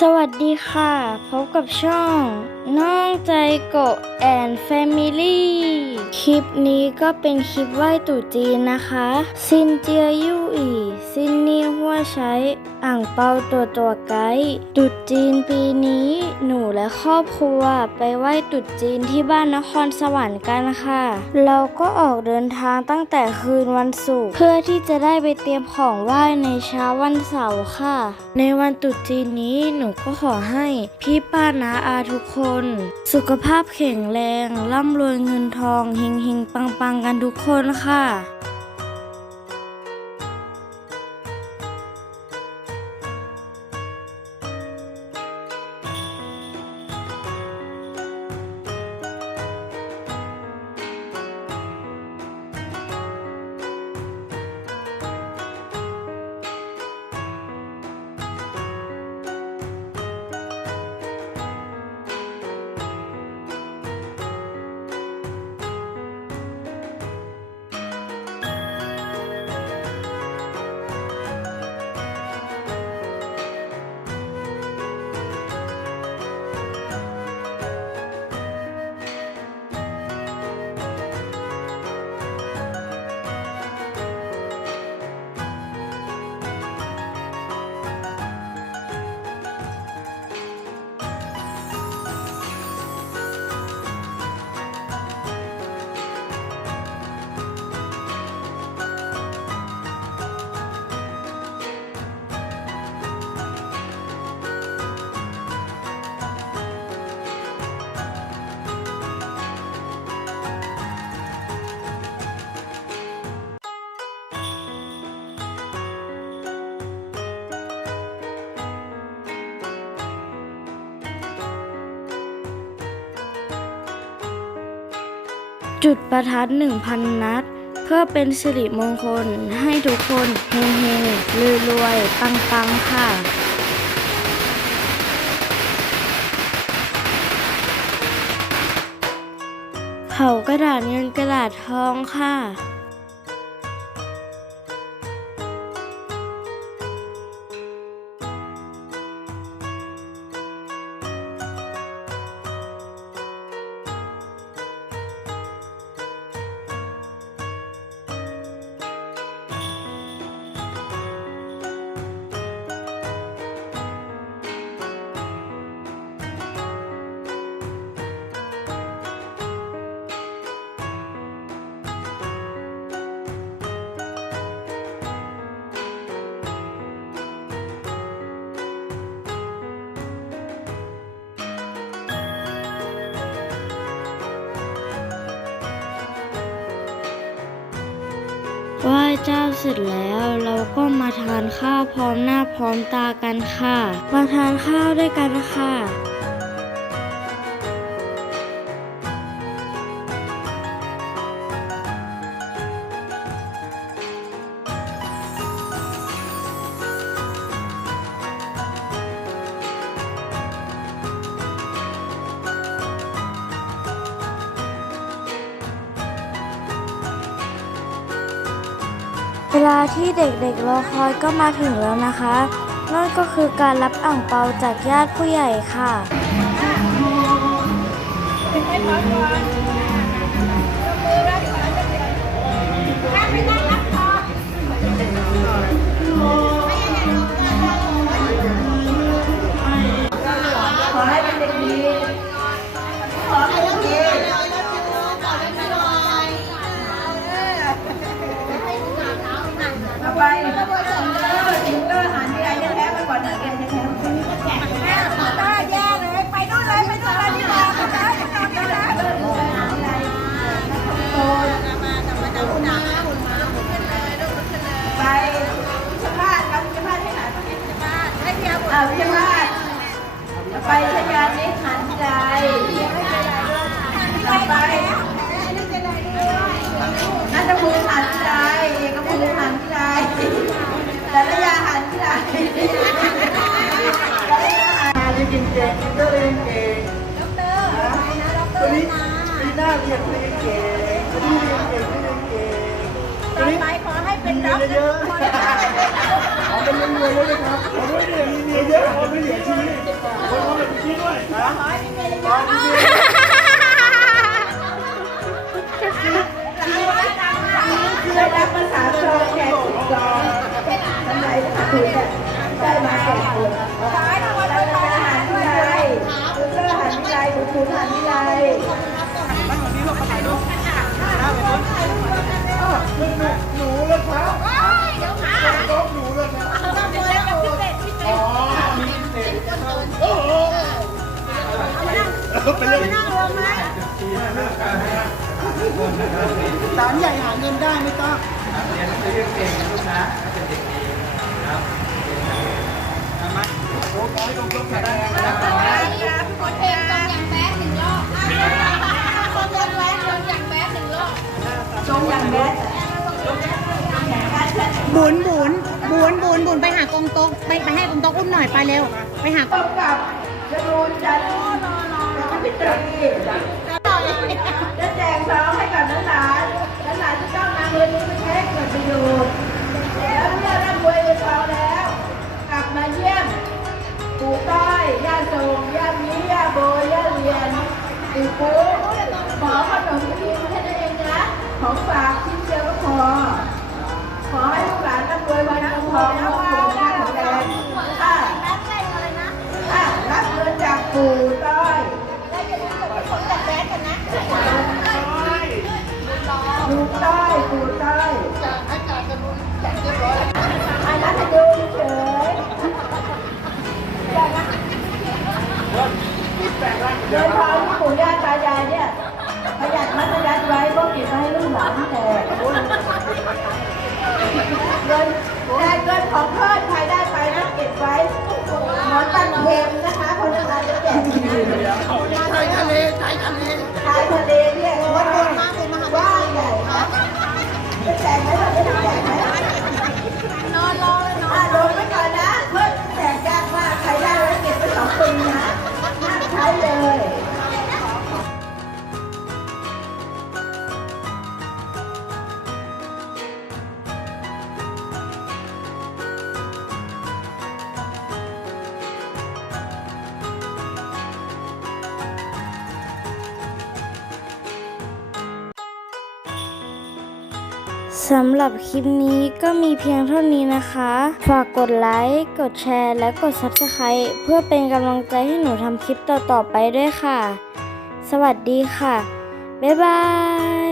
สวัสดีค่ะ พบกับช่อง น้องใจโกะแอนแฟมิลี่คลิปนี้ก็เป็นคลิปไหว้ตู่จีนนะคะ ซินเจียยู่อี ซินนี่หัวใช้ อ่างเปาตัวตัวไกด์ตรุษจีนปีนี้ หนูและครอบครัวไปไหว้ตรุษจีนที่บ้านนครสวรรค์กันค่ะ เราก็ออกเดินทางตั้งแต่คืนวันศุกร์เพื่อที่จะได้ไปเตรียมของไหว้ในเช้าวันเสาร์ค่ะ ในวันตรุษจีนนี้หนูก็ขอให้พี่ป้านาอาทุกคน สุขภาพแข็งแรง ร่ำรวยเงินทองเฮงเฮงปังปังกันทุกคนค่ะ จุดประทัด 1,000 นัด เพื่อเป็นสิริมงคลให้ทุกคนเฮงเฮงรวยรวยปังปังๆค่ะเผากระดาษเงินกระดาษทองค่ะ ไหว้เจ้าเสร็จแล้วเราก็มาทานข้าวพร้อมหน้าพร้อมตากันค่ะ มาทานข้าวด้วยกันค่ะ เวลาที่เด็กๆรอคอยก็มาถึงแล้วนะคะ นั่นก็คือการรับอ่างเปาจากญาติผู้ใหญ่ค่ะขอ ชาวบ้านไปชยานิหันใจต่อไปนัทภูมิหันใจเอกภูมิหันใจแต่ละยาหันใจแต่ละยาหันมาเรียนเก่งๆอินเตอร์เรียนเก่งด็อกเตอร์วันนี้ปีหน้าเรียนเรียนเก่งวันนี้เรียนเก่งเรียนเก่งต่อไปขอให้เป็นด็อกเตอร์คนได้ขอเป็นรวยๆด้วยนะครับขอด้เนี่ยมีเมียเยอะ คนขายคนละทหารวิไลคุณเลิศหันวิไลคุณคุณหันวิไลหนูเลยครับต๊ะหนูเลยครับอ๋อมีเศษโอ้โหเป็นเรื่องสอนใหญ่หาเงินได้ไม่ต้องเรียนเรื่องเก่งนะลูกนะ บเพลงตรงอย่างแบดหนึ่งรอบคนตรงแบดตรงอย่างแบดหนึ่งรอบชมอย่างแบดบุญบุญบุญบุญบุญไปหากงโต๊ะไปไปให้กงโต๊ะอุ้มหน่อยไปเร็ว ไปหาพบกับจรูนจันทร์พิตรีจะแจกซองให้กับนักหลานนักหลานจะต้องนำเงินนี้ไปใช้เกิดประโยชน์แล้วเมื่อร่ำรวยเงินทองแล้ว กลับมาเยี่ยม ปู่ปุ๊ขอขนมกินให้ตัวเองนะของฝากชิ้นเดียวก็พอ ขอให้ลูกหลานร่ำรวยวันทองทองแล้วว่าได้แข็งแรงอะอะรับเงินจากปู่ต้อยปู่ต้อยปู่ต้อยอันนั้นดูเฉยเดินทางที่ปู่ย่า สำหรับคลิปนี้ก็มีเพียงเท่านี้นะคะ ฝากกดไลค์ กดแชร์ และกด Subscribe เพื่อเป็นกำลังใจให้หนูทำคลิปต่อๆไปด้วยค่ะ สวัสดีค่ะ บ๊ายบาย